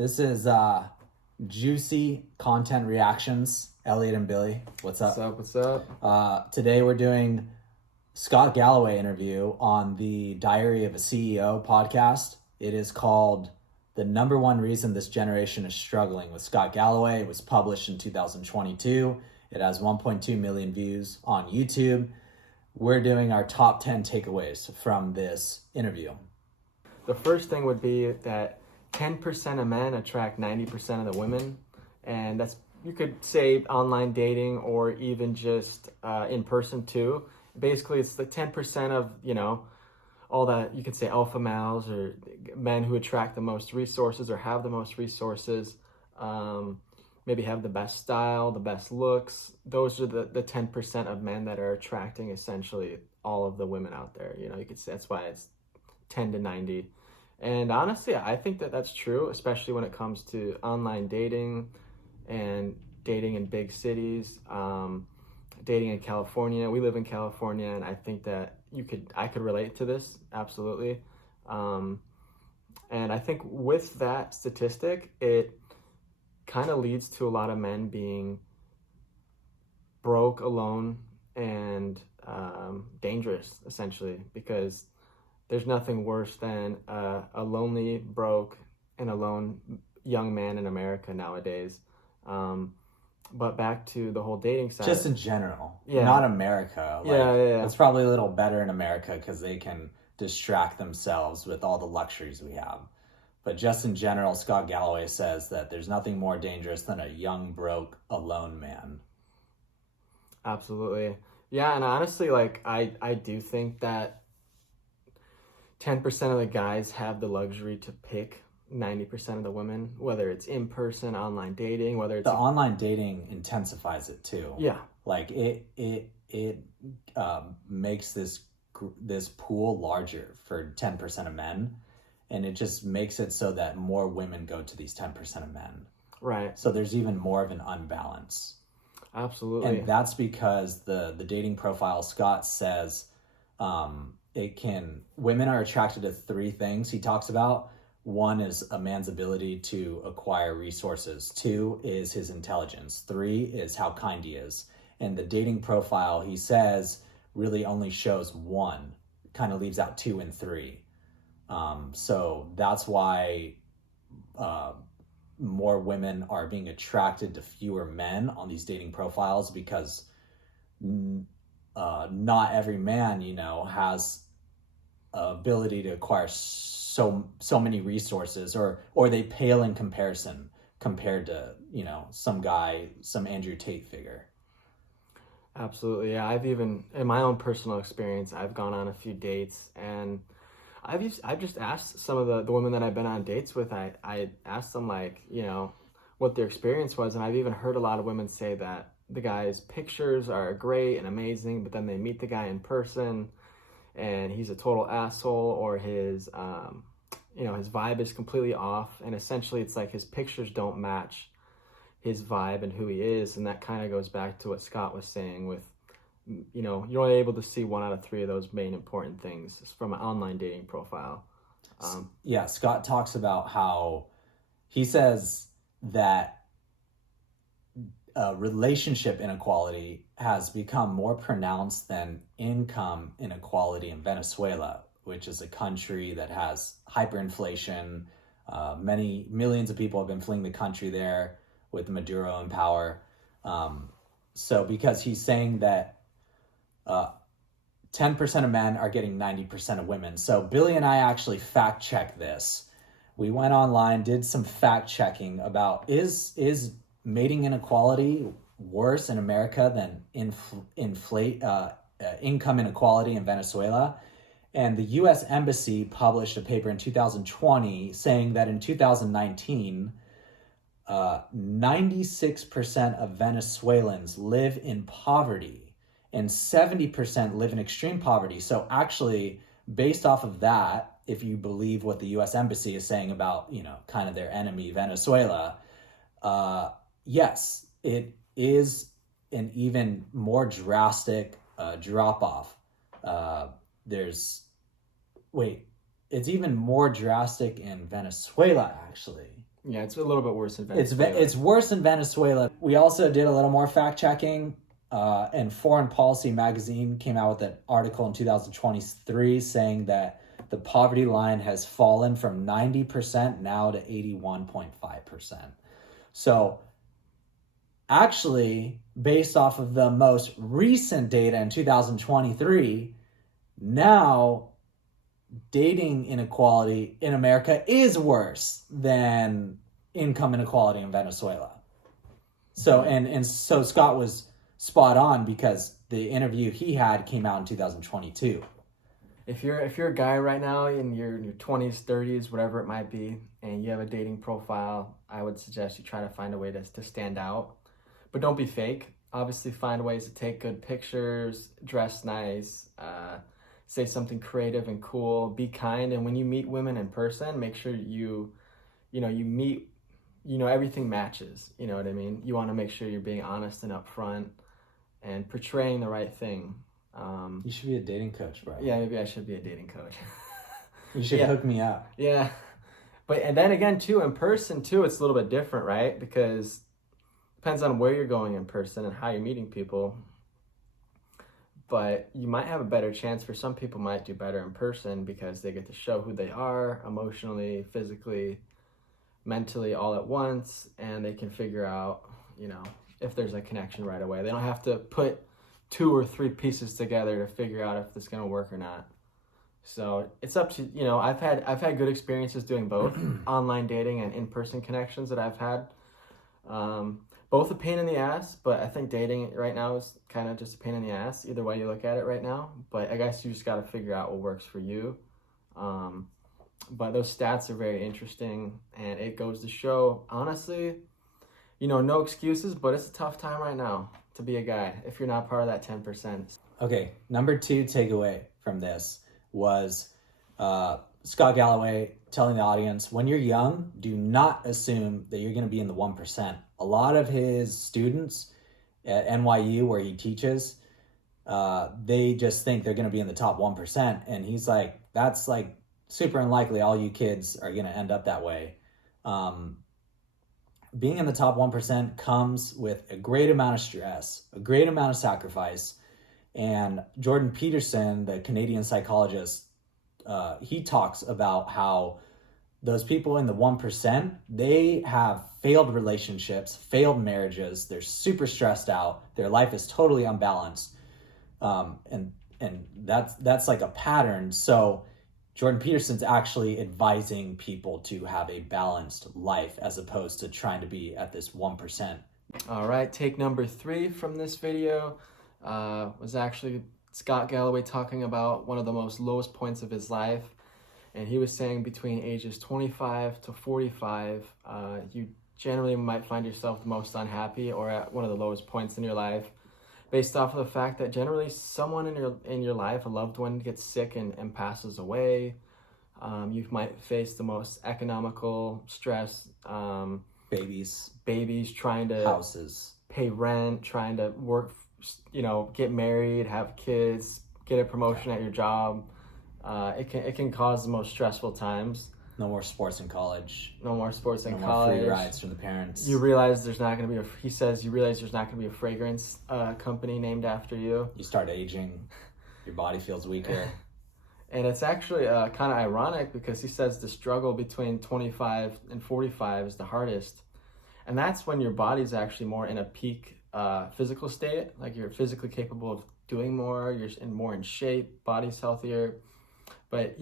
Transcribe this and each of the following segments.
This is Juicy Content Reactions. Elliot and Billy, what's up? What's up? Today we're doing Scott Galloway interview on the Diary of a CEO podcast. It is called The Number One Reason This Generation is Struggling with Scott Galloway. It was published in 2022. It has 1.2 million views on YouTube. We're doing our top 10 takeaways from this interview. The first thing would be that 10% of men attract 90% of the women. And that's, you could say online dating or even just in person too. Basically, it's the 10% of, all that you could say alpha males or men who attract the most resources or have the most resources, maybe have the best style, the best looks. Those are the 10% of men that are attracting essentially all of the women out there. You could say that's why it's 10 to 90. And honestly, I think that that's true, especially when it comes to online dating and dating in big cities, dating in California. We live in California, and I think that I could relate to this, absolutely. And I think with that statistic, it kind of leads to a lot of men being broke, alone, and dangerous, essentially, because there's nothing worse than a lonely, broke, and alone young man in America nowadays. But back to the whole dating side. Just in general, yeah. Not America. Yeah. It's probably a little better in America because they can distract themselves with all the luxuries we have. But just in general, Scott Galloway says that there's nothing more dangerous than a young, broke, alone man. Absolutely. Yeah, and honestly, I do think that 10% of the guys have the luxury to pick 90% of the women, whether it's in person, online dating, whether it's online dating intensifies it too. Yeah, like it makes this pool larger for 10% of men, and it just makes it so that more women go to these 10% of men. Right. So there's even more of an unbalance. Absolutely. And that's because the dating profile, Scott says, women are attracted to three things he talks about. One is a man's ability to acquire resources. Two is his intelligence. Three is how kind he is. And the dating profile, he says, really only shows one, kind of leaves out two and three. So that's why more women are being attracted to fewer men on these dating profiles, because not every man, has ability to acquire so many resources, or they pale in comparison compared to, some guy, some Andrew Tate figure. Absolutely. Yeah. I've even, in my own personal experience, I've gone on a few dates, and I've just asked some of the women that I've been on dates with, I asked them what their experience was. And I've even heard a lot of women say that the guy's pictures are great and amazing, but then they meet the guy in person and he's a total asshole, or his vibe is completely off. And essentially it's like his pictures don't match his vibe and who he is. And that kind of goes back to what Scott was saying with, you're only able to see one out of three of those main important things from an online dating profile. Scott talks about how he says that relationship inequality has become more pronounced than income inequality in Venezuela, which is a country that has hyperinflation. Many millions of people have been fleeing the country there with Maduro in power. So because he's saying that 10% of men are getting 90% of women. So Billy and I actually fact checked this. We went online, did some fact checking about is mating inequality worse in America than income inequality in Venezuela. And the U.S. Embassy published a paper in 2020 saying that in 2019, 96% of Venezuelans live in poverty and 70% live in extreme poverty. So actually, based off of that, if you believe what the U.S. Embassy is saying about, kind of their enemy, Venezuela, yes, it is an even more drastic drop-off. It's even more drastic in Venezuela, actually. Yeah, it's a little bit worse in Venezuela. It's worse in Venezuela. We also did a little more fact checking, and Foreign Policy magazine came out with an article in 2023 saying that the poverty line has fallen from 90% now to 81.5%. So actually, based off of the most recent data in 2023, now dating inequality in America is worse than income inequality in Venezuela. So so Scott was spot on because the interview he had came out in 2022. If you're a guy right now in your 20s, 30s, whatever it might be, and you have a dating profile, I would suggest you try to find a way to stand out. But don't be fake. Obviously, find ways to take good pictures, dress nice, say something creative and cool, be kind. And when you meet women in person, make sure you meet, everything matches. You know what I mean? You want to make sure you're being honest and upfront and portraying the right thing. You should be a dating coach, bro. Yeah, maybe I should be a dating coach. You should hook me up. Yeah. And then again, too, in person, too, it's a little bit different, right? Because it depends on where you're going in person and how you're meeting people. But you might have a better chance. For some people might do better in person because they get to show who they are emotionally, physically, mentally, all at once. And they can figure out, if there's a connection right away. They don't have to put 2 or 3 pieces together to figure out if this is going to work or not. So it's up to, I've had good experiences doing both online dating and in-person connections that I've had. Both a pain in the ass, but I think dating right now is kind of just a pain in the ass, either way you look at it right now. But I guess you just got to figure out what works for you. But those stats are very interesting, and it goes to show, honestly, no excuses, but it's a tough time right now to be a guy if you're not part of that 10%. Okay, number 2 takeaway from this was Scott Galloway telling the audience, when you're young, do not assume that you're going to be in the 1%. A lot of his students at NYU, where he teaches, they just think they're going to be in the top 1%. And he's like, that's like super unlikely. All you kids are going to end up that way. Being in the top 1% comes with a great amount of stress, a great amount of sacrifice. And Jordan Peterson, the Canadian psychologist, he talks about how those people in the 1%, they have failed relationships, failed marriages. They're super stressed out. Their life is totally unbalanced. And that's like a pattern. So Jordan Peterson's actually advising people to have a balanced life as opposed to trying to be at this 1%. All right, take number 3 from this video was actually Scott Galloway talking about one of the most lowest points of his life. And he was saying between ages 25 to 45, you generally might find yourself the most unhappy or at one of the lowest points in your life, based off of the fact that generally someone in your life, a loved one, gets sick and passes away. You might face the most economical stress. Babies trying to houses, pay rent, trying to work, get married, have kids, get a promotion at your job. It can cause the most stressful times. No more sports in college. No more sports in college. No more free rides from the parents. You realize there's not going to be you realize there's not going to be a fragrance company named after you. You start aging. Your body feels weaker. And it's actually kind of ironic because he says the struggle between 25 and 45 is the hardest. And that's when your body's actually more in a peak physical state. Like you're physically capable of doing more. You're more in shape. Body's healthier. But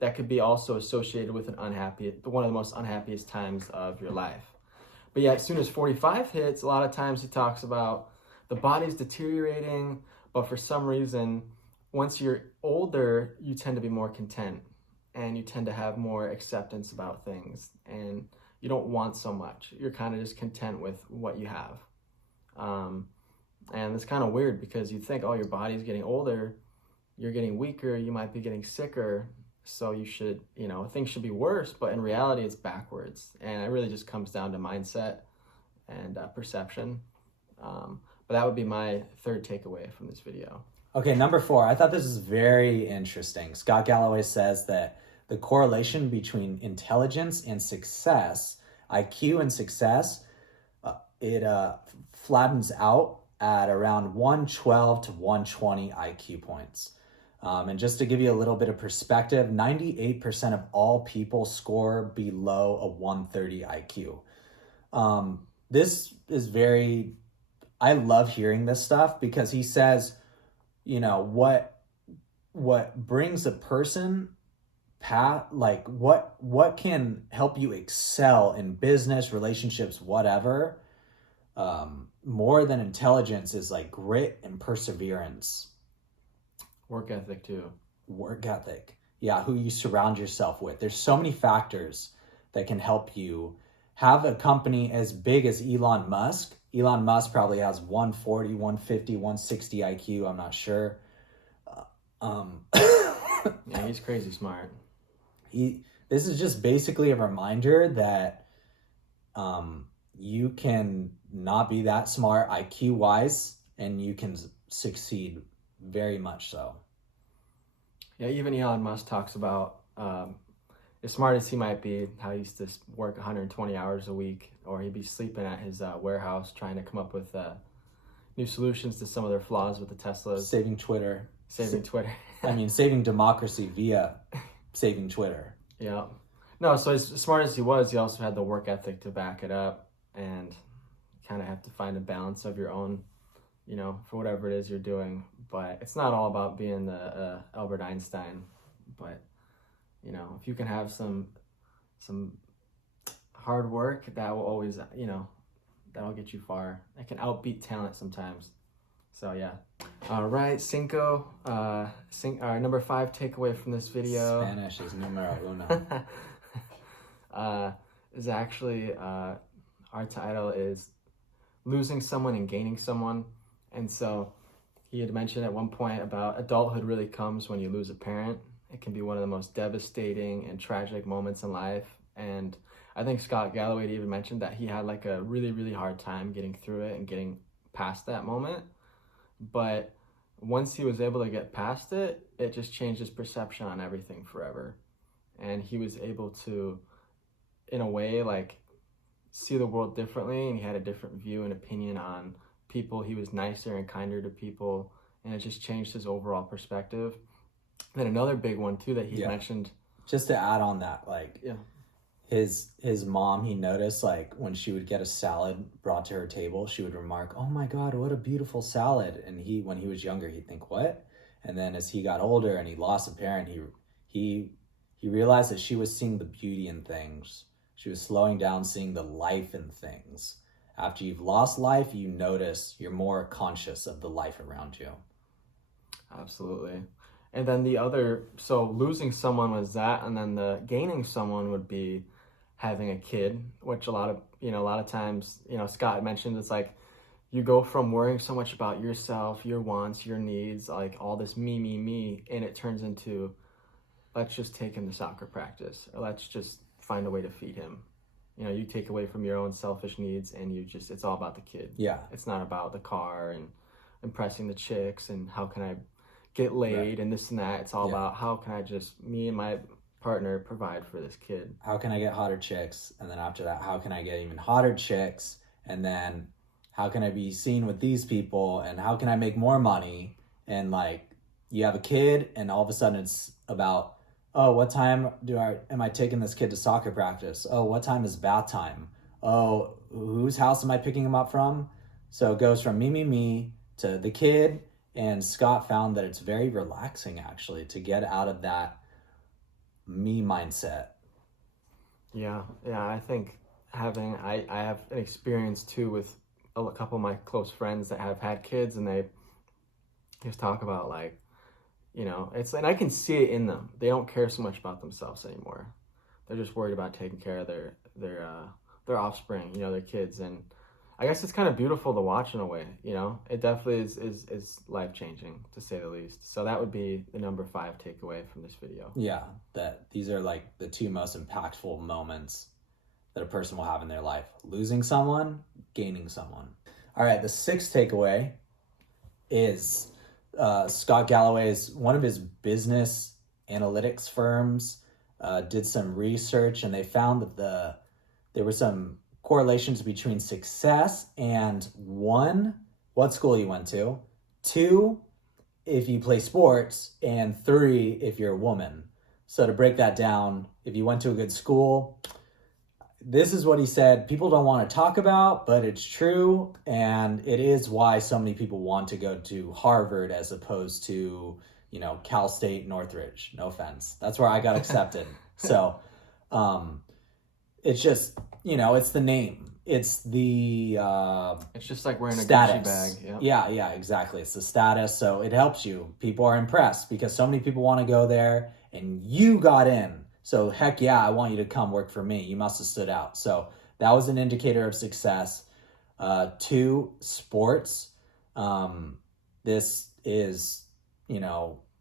that could be also associated with one of the most unhappiest times of your life. But yeah, as soon as 45 hits, a lot of times he talks about the body's deteriorating, but for some reason, once you're older, you tend to be more content and you tend to have more acceptance about things and you don't want so much. You're kind of just content with what you have. And it's kind of weird because you think, oh, your body's getting older, you're getting weaker, you might be getting sicker, so you should, things should be worse, but in reality it's backwards. And it really just comes down to mindset and perception. But that would be my 3rd takeaway from this video. Okay, number 4. I thought this was very interesting. Scott Galloway says that the correlation between intelligence and success, IQ and success, it flattens out at around 112 to 120 IQ points. And just to give you a little bit of perspective, 98% of all people score below a 130 IQ. This is I love hearing this stuff because he says, what brings a person what can help you excel in business, relationships, whatever, more than intelligence is like grit and perseverance. Work ethic too. Work ethic. Yeah, who you surround yourself with. There's so many factors that can help you have a company as big as Elon Musk. Elon Musk probably has 140, 150, 160 IQ. I'm not sure. Yeah, he's crazy smart. This is just basically a reminder that you can not be that smart IQ wise, and you can succeed very much so. Yeah, even Elon Musk talks about as smart as he might be, how he used to work 120 hours a week, or he'd be sleeping at his warehouse trying to come up with new solutions to some of their flaws with the Teslas. Saving Twitter. Saving democracy via saving Twitter. Yeah. No, so as smart as he was, he also had the work ethic to back it up, and kind of have to find a balance of your own, for whatever it is you're doing. But it's not all about being the Albert Einstein, but if you can have some hard work, that will always, that'll get you far. It can outbeat talent sometimes. So yeah. All right, Cinco. Our number 5 takeaway from this video. Spanish is numero uno. Is actually our title is losing someone and gaining someone. And so he had mentioned at one point about adulthood really comes when you lose a parent. It can be one of the most devastating and tragic moments in life. And I think Scott Galloway even mentioned that he had like a really, really hard time getting through it and getting past that moment. But once he was able to get past it, it just changed his perception on everything forever. And he was able to, in a way, like see the world differently, and he had a different view and opinion on people. He was nicer and kinder to people, and it just changed his overall perspective. Then another big one too that he mentioned. Just to add on that, his mom, he noticed when she would get a salad brought to her table, she would remark, "Oh my God, what a beautiful salad." And when he was younger, he'd think, "What?" And then as he got older and he lost a parent, he realized that she was seeing the beauty in things. She was slowing down, seeing the life in things. After you've lost life, you notice you're more conscious of the life around you. Absolutely. And then so losing someone was that, and then the gaining someone would be having a kid, which a lot of times, Scott mentioned, it's like you go from worrying so much about yourself, your wants, your needs, like all this me, and it turns into, let's just take him to soccer practice, or let's just find a way to feed him. You take away from your own selfish needs, and it's all about the kid. Yeah. It's not about the car and impressing the chicks and how can I get laid and this and that. It's all about how can I just, me and my partner, provide for this kid. How can I get hotter chicks? And then after that, how can I get even hotter chicks? And then how can I be seen with these people? And how can I make more money? And you have a kid, and all of a sudden it's about, oh, what time am I taking this kid to soccer practice? Oh, what time is bath time? Oh, whose house am I picking him up from? So it goes from me to the kid. And Scott found that it's very relaxing, actually, to get out of that me mindset. Yeah, I think I have an experience too with a couple of my close friends that have had kids, and they just talk about and I can see it in them. They don't care so much about themselves anymore. They're just worried about taking care of their offspring, their kids. And I guess it's kind of beautiful to watch in a way, It definitely is life-changing, to say the least. So that would be the number 5 takeaway from this video. Yeah, that these are the 2 most impactful moments that a person will have in their life. Losing someone, gaining someone. All right, the 6th takeaway is Scott Galloway's, one of his business analytics firms did some research, and they found that there were some correlations between success and one, what school you went to, two, if you play sports, and three, if you're a woman. So to break that down, if you went to a good school, this is what he said. People don't want to talk about, but it's true. And it is why so many people want to go to Harvard as opposed to, Cal State, Northridge. No offense. That's where I got accepted. So it's just, it's the name. It's the it's just like wearing a status. Gucci bag. Yep. Yeah, exactly. It's the status. So it helps you. People are impressed because so many people want to go there and you got in. So heck yeah, I want you to come work for me. You must have stood out. So that was an indicator of success. 2, sports. This is,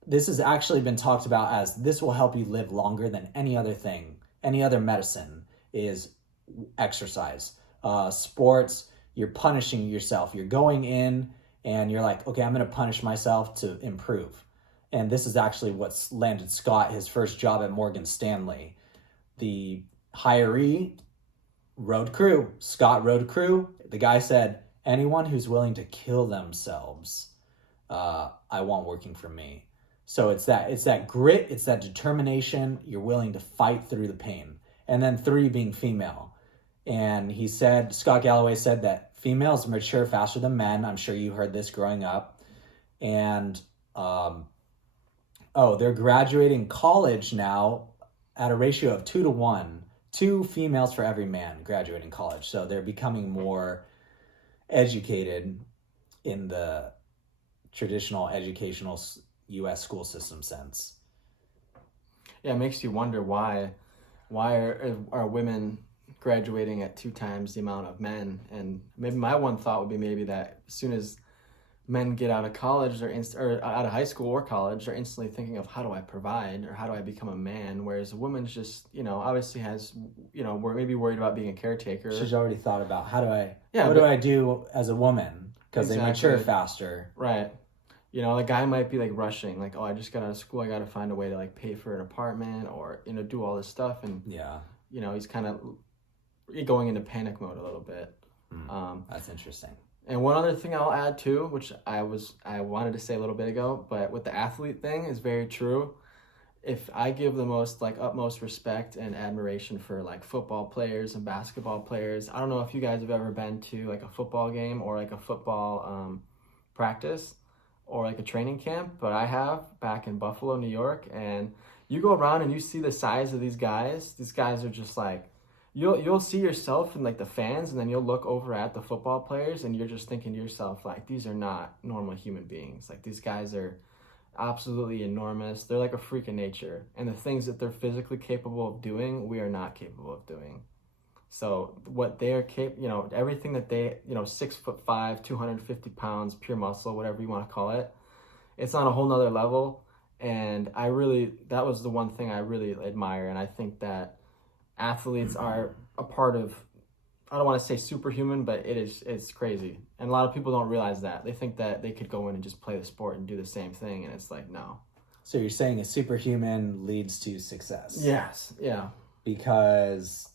this has actually been talked about as this will help you live longer than any other thing, any other medicine is exercise. Sports, you're punishing yourself. You're going in and you're like, okay, I'm going to punish myself to improve. And this is actually what's landed Scott his first job at Morgan Stanley. The hiree, road crew. Scott rode crew. The guy said, anyone who's willing to kill themselves, I want working for me. So it's that grit, it's that determination. You're willing to fight through the pain. And then 3, being female. And he said, Scott Galloway said that females mature faster than men. I'm sure you heard this growing up. And, they're graduating college now at a ratio of 2 to 1. 2 females for every man graduating college. So they're becoming more educated in the traditional educational U.S. school system sense. Yeah, it makes you wonder why are women graduating at 2 times the amount of men. And maybe my one thought would be maybe that as soon as men get out of college or out of high school or college, they're instantly thinking of how do I provide or how do I become a man, whereas a woman's just obviously has we're maybe worried about being a caretaker. She's already thought about what do I do as a woman, because they mature faster. Right. The guy might be like rushing, like, oh, I just got out of school, I got to find a way to like pay for an apartment or do all this stuff, and he's kind of going into panic mode a little bit. That's interesting. And one other thing I'll add too, which I wanted to say a little bit ago, but with the athlete thing is very true. If I give the most utmost respect and admiration for like football players and basketball players, I don't know if you guys have ever been to like a football game or like a football practice or like a training camp, but I have back in Buffalo, New York, and you go around and you see the size of these guys. These guys are just like, you'll see yourself in like the fans, and then you'll look over at the football players and you're just thinking to yourself, like, these are not normal human beings. Like, these guys are absolutely enormous. They're like a freak of nature. And the things that they're physically capable of doing, we are not capable of doing. So what they are everything that they, 6'5", 250 pounds, pure muscle, whatever you want to call it, it's on a whole nother level. And that was the one thing I really admire. And I think that athletes are a part of, I don't want to say superhuman, but it's crazy. And a lot of people don't realize that. They think that they could go in and just play the sport and do the same thing. And it's like, no. So you're saying a superhuman leads to success? Yes. Yeah. Because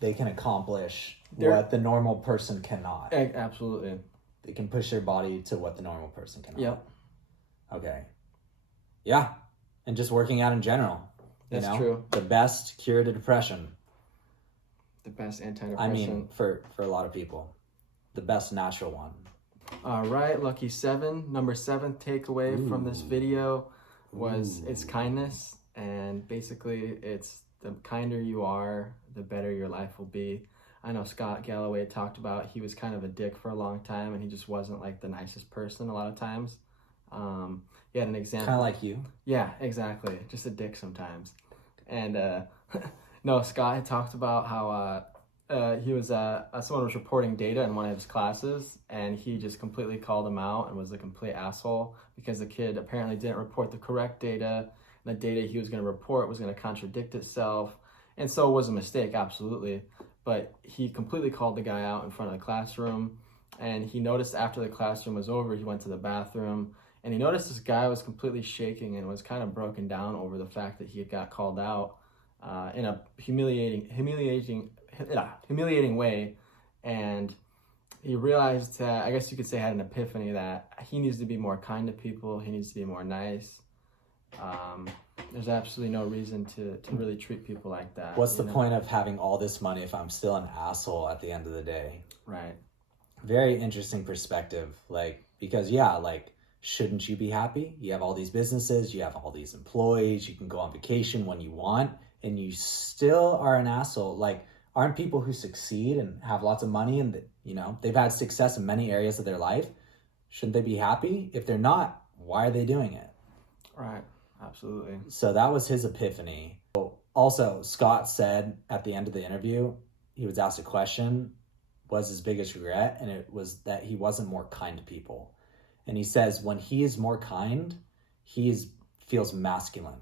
they can accomplish what the normal person cannot. Absolutely. They can push their body to what the normal person cannot. Yep. Okay. Yeah. And just working out in general. That's true. The best cure to depression. The best antidepressant. I mean, for a lot of people. The best natural one. All right, lucky 7. Number 7 takeaway from this video was it's kindness. And basically, it's the kinder you are, the better your life will be. I know Scott Galloway talked about he was kind of a dick for a long time, and he just wasn't like the nicest person a lot of times. He had an example. Kind of like you. Yeah, exactly. Just a dick sometimes. And no, Scott had talked about how he was someone was reporting data in one of his classes, and he just completely called him out and was a complete asshole because the kid apparently didn't report the correct data. The data he was going to report was going to contradict itself, and so it was a mistake, absolutely. But he completely called the guy out in front of the classroom, and he noticed after the classroom was over, he went to the bathroom, and he noticed this guy was completely shaking and was kind of broken down over the fact that he had got called out. in a humiliating way, and he realized that, I guess you could say, had an epiphany that he needs to be more kind to people. He needs to be more nice. There's absolutely no reason to really treat people like that. What's the point of having all this money if I'm still an asshole at the end of the day? Right. Very interesting perspective. Like, because like, shouldn't you be happy? You have all these businesses, you have all these employees, you can go on vacation when you want, and you still are an asshole. Like, aren't people who succeed and have lots of money and, they've had success in many areas of their life, shouldn't they be happy? If they're not, why are they doing it? Right. Absolutely. So that was his epiphany. Also, Scott said at the end of the interview, he was asked a question, was his biggest regret? And it was that he wasn't more kind to people. And he says when he is more kind, feels masculine.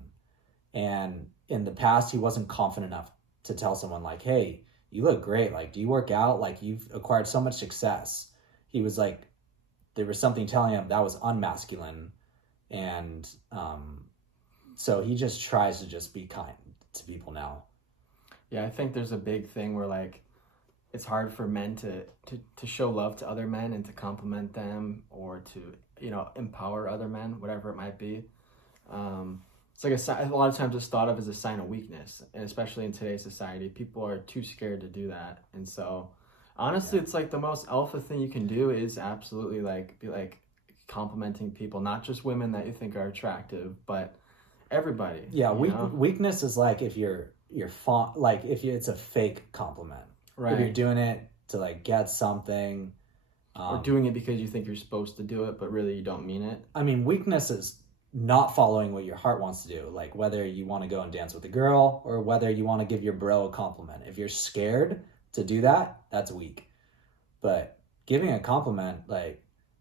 And in the past, he wasn't confident enough to tell someone like, hey, you look great. Like, do you work out? Like, you've acquired so much success. He was like, there was something telling him that was unmasculine. And so he just tries to just be kind to people now. Yeah, I think there's a big thing where, like, it's hard for men to show love to other men and to compliment them or to, empower other men, whatever it might be. It's like a lot of times it's thought of as a sign of weakness, and especially in today's society, people are too scared to do that. And so, honestly, It's like the most alpha thing you can do is absolutely be complimenting people, not just women that you think are attractive, but everybody. Yeah, weakness is like if it's a fake compliment. Right. If you're doing it to get something. Or doing it because you think you're supposed to do it, but really you don't mean it. I mean, weakness is not following what your heart wants to do. Like whether you want to go and dance with a girl or whether you want to give your bro a compliment. If you're scared to do that, that's weak. But giving a compliment,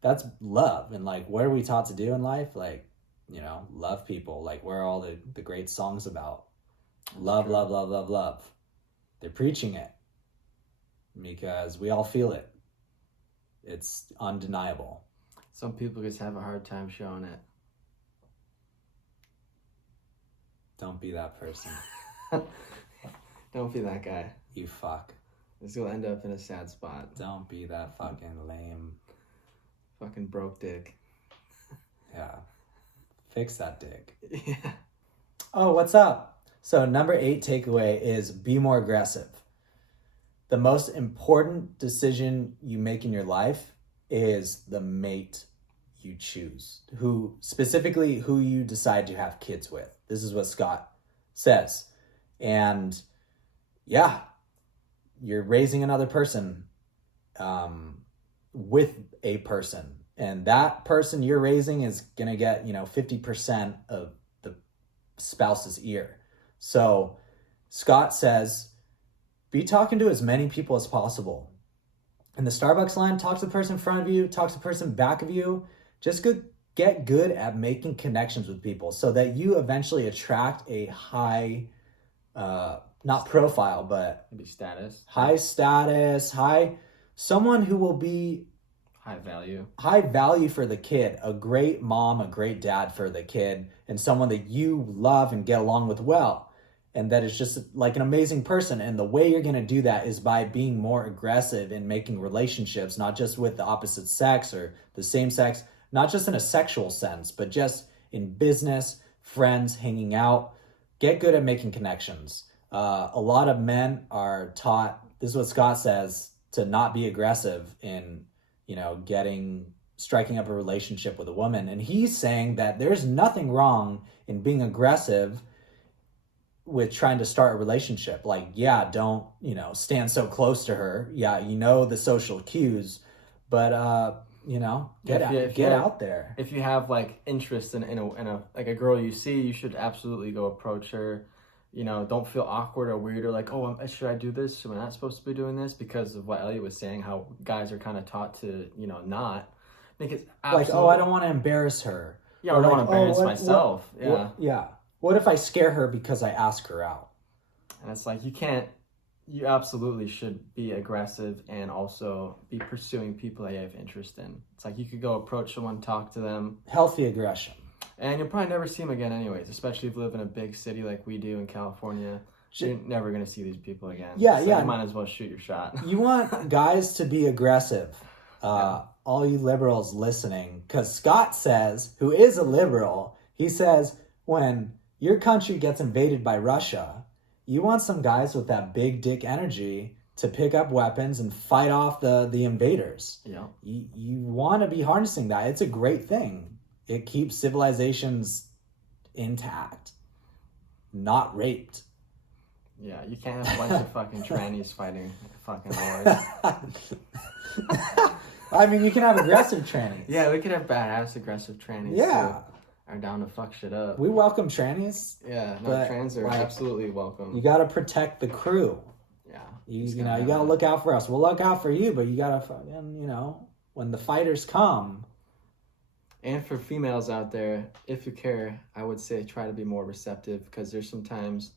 that's love. And what are we taught to do in life? Love people. Where are all the great songs about? Love, love, love, love, love. They're preaching it because we all feel it. It's undeniable. Some people just have a hard time showing it. Don't be that person. Don't be that guy. You fuck. This will end up in a sad spot. Don't be that fucking lame. Fucking broke dick. Yeah. Fix that dick. Yeah. Oh, what's up? So number 8 takeaway is be more aggressive. The most important decision you make in your life is the mate you choose, who you decide to have kids with. This is what Scott says. And yeah, you're raising another person with a person. And that person you're raising is going to get, 50% of the spouse's ear. So Scott says, be talking to as many people as possible. In the Starbucks line, talk to the person in front of you, talk to the person back of you. Just get good at making connections with people so that you eventually attract a high, not profile, but maybe status. High status, someone who will be high value for the kid, a great mom, a great dad for the kid, and someone that you love and get along with well. And that is just an amazing person. And the way you're going to do that is by being more aggressive in making relationships, not just with the opposite sex or the same sex, not just in a sexual sense, but just in business, friends, hanging out. Get good at making connections. A lot of men are taught, this is what Scott says, to not be aggressive in, striking up a relationship with a woman. And he's saying that there's nothing wrong in being aggressive with trying to start a relationship. Don't, stand so close to her. Yeah, the social cues, but, get out there. If you have interest in a girl you see, you should absolutely go approach her. Don't feel awkward or weird or should I do this? Am I not supposed to be doing this? Because of what Elliot was saying, how guys are kind of taught to, not. I think it's absolutely... I don't want to embarrass her. Yeah, or I don't want to embarrass myself. Yeah. What if I scare her because I ask her out? And it's you absolutely should be aggressive and also be pursuing people that you have interest in. It's you could go approach someone, talk to them. Healthy aggression. And you'll probably never see them again anyways, especially if you live in a big city like we do in California. you're never going to see these people again. Yeah, so yeah. You might as well shoot your shot. You want guys to be aggressive. All you liberals listening, because Scott says, who is a liberal, he says, when your country gets invaded by Russia, you want some guys with that big dick energy to pick up weapons and fight off the invaders. Yeah. You want to be harnessing that. It's a great thing. It keeps civilizations intact, not raped. Yeah, you can't have a bunch of fucking trannies fighting fucking wars. I mean, you can have aggressive trannies. Yeah, we could have badass aggressive trannies. Yeah. Are down to fuck shit up. We welcome trannies. Yeah, no, trans are absolutely welcome. You got to protect the crew. Yeah. You got to look out for us. We'll look out for you, but you got to fucking, when the fighters come. And for females out there, if you care, I would say try to be more receptive, because there's sometimes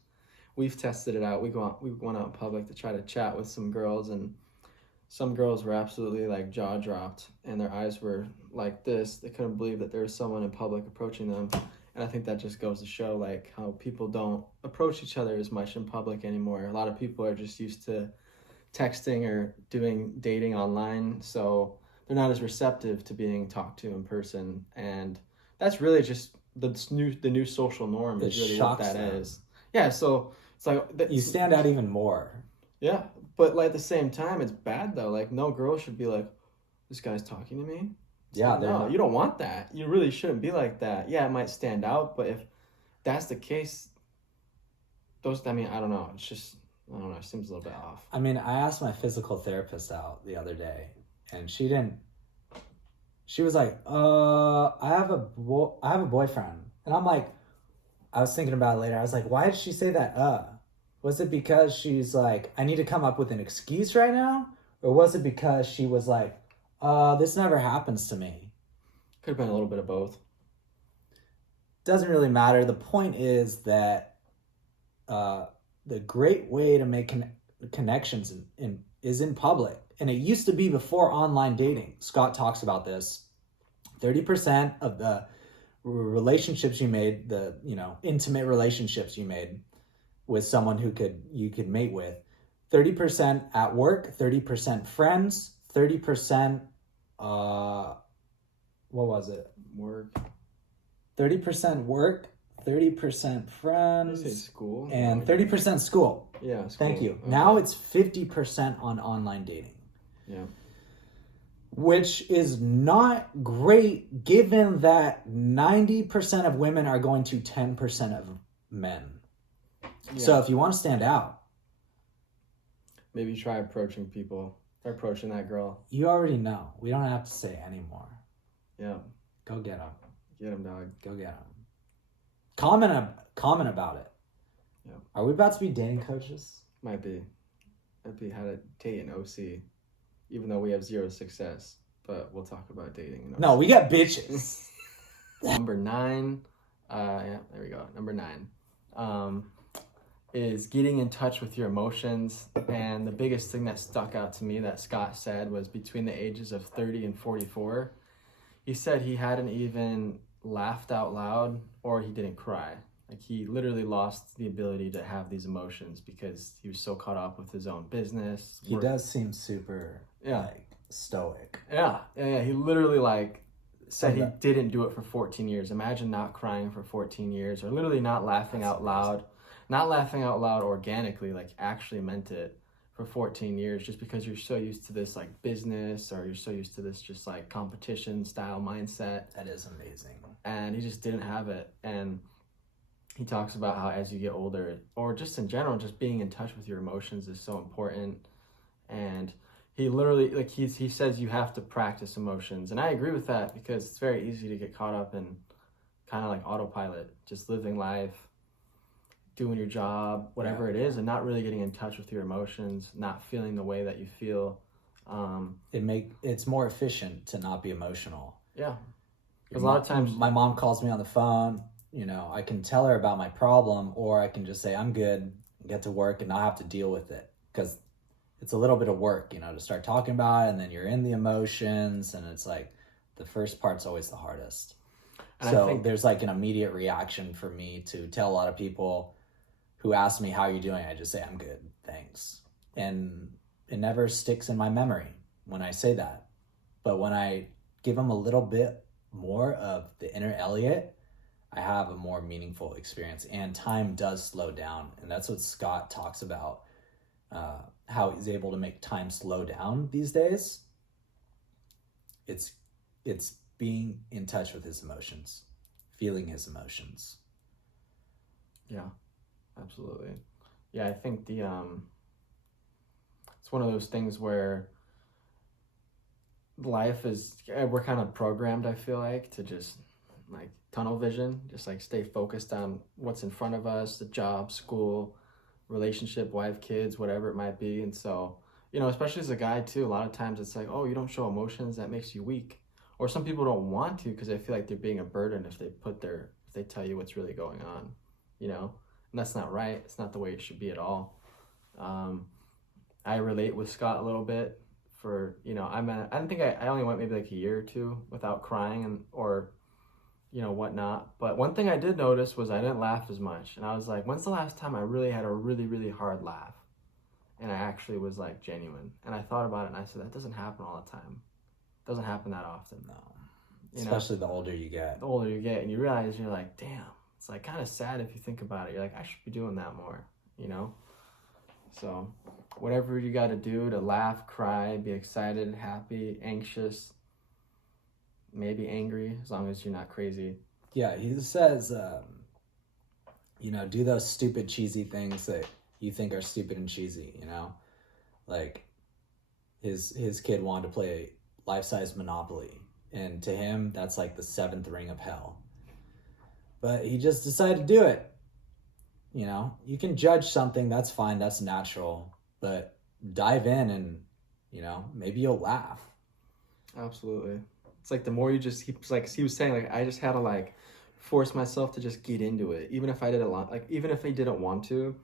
we've tested it out. We went out in public to try to chat with some girls, and some girls were absolutely like jaw dropped, and their eyes were like this. They couldn't believe that there was someone in public approaching them. And I think that just goes to show like how people don't approach each other as much in public anymore. A lot of people are just used to texting or doing dating online, so they're not as receptive to being talked to in person. And that's really just the new social norm. Is really what that is. Yeah, so it's like you stand out even more. Yeah, but like at the same time, it's bad though. Like no girl should be like, this guy's talking to me. Yeah, no, you don't want that. You really shouldn't be like that. Yeah, it might stand out, but if that's the case, I don't know. It's just, I don't know. It seems a little bit off. I mean, I asked my physical therapist out the other day, and she was like, I have a boyfriend. And I'm like, I was thinking about it later. I was like, why did she say that? Was it because she's like, I need to come up with an excuse right now? Or was it because she was like, this never happens to me? Could have been a little bit of both. Doesn't really matter. The point is that the great way to make connections is in public. And it used to be before online dating. Scott talks about this. 30% of the relationships you made, the intimate relationships you made with someone you could mate with, 30% at work, 30% friends, 30% what was it? Work. 30% work, 30% friends. I say school. And 30% school. Yeah, school. Thank you. Okay. Now it's 50% on online dating. Yeah. Which is not great given that 90% of women are going to 10% of men. Yeah. So if you want to stand out, maybe try approaching people. Or approaching that girl. You already know. We don't have to say anymore. Yeah. Go get him. Get him, dog. Go get him. Comment about it. Yeah. Are we about to be dating coaches? Might be. Might be how to date an OC. Even though we have zero success. But we'll talk about dating. No, we got bitches. Number 9. Yeah, there we go. Number 9. Is getting in touch with your emotions. And the biggest thing that stuck out to me that Scott said was between the ages of 30 and 44. He said he hadn't even laughed out loud or he didn't cry. Like he literally lost the ability to have these emotions because he was so caught up with his own business. He does seem super stoic. Yeah. He literally said he didn't do it for 14 years. Imagine not crying for 14 years or literally not laughing out loud. Not laughing out loud organically, like actually meant it for 14 years just because you're so used to this like business or you're so used to this just like competition style mindset. That is amazing. And he just didn't have it. And he talks about how as you get older or just in general, just being in touch with your emotions is so important. And he literally, he says you have to practice emotions. And I agree with that because it's very easy to get caught up in kind of like autopilot, just living life, doing your job, whatever it is, and not really getting in touch with your emotions, not feeling the way that you feel. It's more efficient to not be emotional. Yeah. Because a lot of times my mom calls me on the phone, I can tell her about my problem, or I can just say, I'm good, get to work and not have to deal with it. Because it's a little bit of work, to start talking about it, and then you're in the emotions, and it's like the first part's always the hardest. And so I think there's like an immediate reaction for me to tell a lot of people who asks me, how are you doing? I just say, I'm good, thanks. And it never sticks in my memory when I say that. But when I give them a little bit more of the inner Elliot, I have a more meaningful experience, and time does slow down. And that's what Scott talks about, how he's able to make time slow down these days. It's being in touch with his emotions, feeling his emotions. Yeah, absolutely. Yeah, I think it's one of those things where life is, we're kind of programmed, I feel like, to just like tunnel vision, just like stay focused on what's in front of us, the job, school, relationship, wife, kids, whatever it might be. And so, especially as a guy too, a lot of times it's like, oh, you don't show emotions, that makes you weak. Or some people don't want to because they feel like they're being a burden if they tell you what's really going on, and that's not right. It's not the way it should be at all. I relate with Scott a little bit for, I don't think I only went maybe like a year or two without crying or whatnot. But one thing I did notice was I didn't laugh as much. And I was like, when's the last time I really had a really, really hard laugh? And I actually was like genuine. And I thought about it and I said, that doesn't happen all the time. It doesn't happen that often. No. Especially the older you get. The older you get, and you realize you're like, damn, it's like kind of sad if you think about it. You're like, I should be doing that more, So whatever you got to do to laugh, cry, be excited, happy, anxious, maybe angry, as long as you're not crazy. Yeah, he says, do those stupid, cheesy things that you think are stupid and cheesy, Like his kid wanted to play life-size Monopoly, and to him, that's like the 7th ring of hell. But he just decided to do it. You can judge something, that's fine, that's natural, but dive in and, maybe you'll laugh. Absolutely. It's like the more you just, he was saying, like, I just had to like force myself to just get into it. Even if I did a lot, like, even if I didn't want to,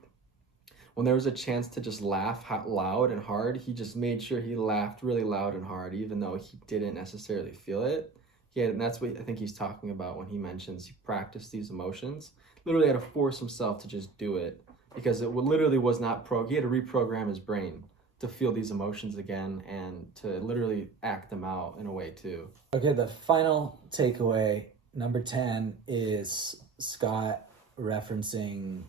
when there was a chance to just laugh loud and hard, he just made sure he laughed really loud and hard, even though he didn't necessarily feel it. And that's what I think he's talking about when he mentions he practiced these emotions. Literally had to force himself to just do it because it literally was not he had to reprogram his brain to feel these emotions again and to literally act them out in a way too. Okay, the final takeaway, number 10, is Scott referencing,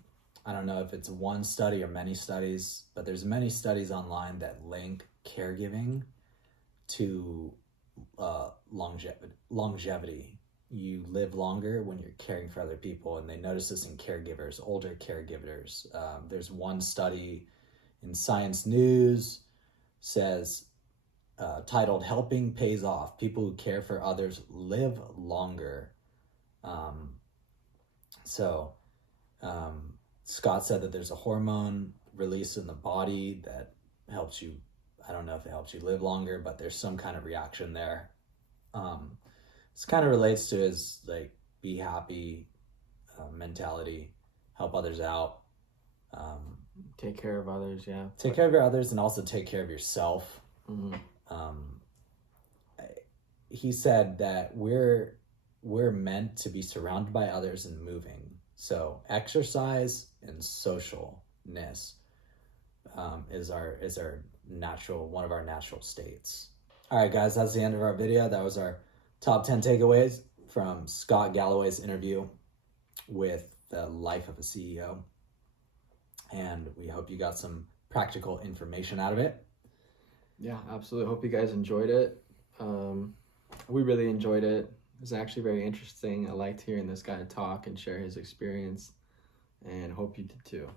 I don't know if it's one study or many studies, but there's many studies online that link caregiving to longevity. You live longer when you're caring for other people, and they notice this in caregivers, older caregivers. There's one study in Science News says, titled "Helping Pays Off. People who care for others live longer." Scott said that there's a hormone released in the body that helps you, I don't know if it helps you live longer, but there's some kind of reaction there. This kind of relates to his like be happy mentality, help others out, take care of others. Yeah, take care of your others, and also take care of yourself. Mm-hmm. He said that we're meant to be surrounded by others and moving. So exercise and socialness is our natural, one of our natural states. All right, guys, that's the end of our video. That was our top 10 takeaways from Scott Galloway's interview with the life of a CEO. And we hope you got some practical information out of it. Yeah, absolutely. Hope you guys enjoyed it. We really enjoyed it. It was actually very interesting. I liked hearing this guy talk and share his experience, and hope you did too.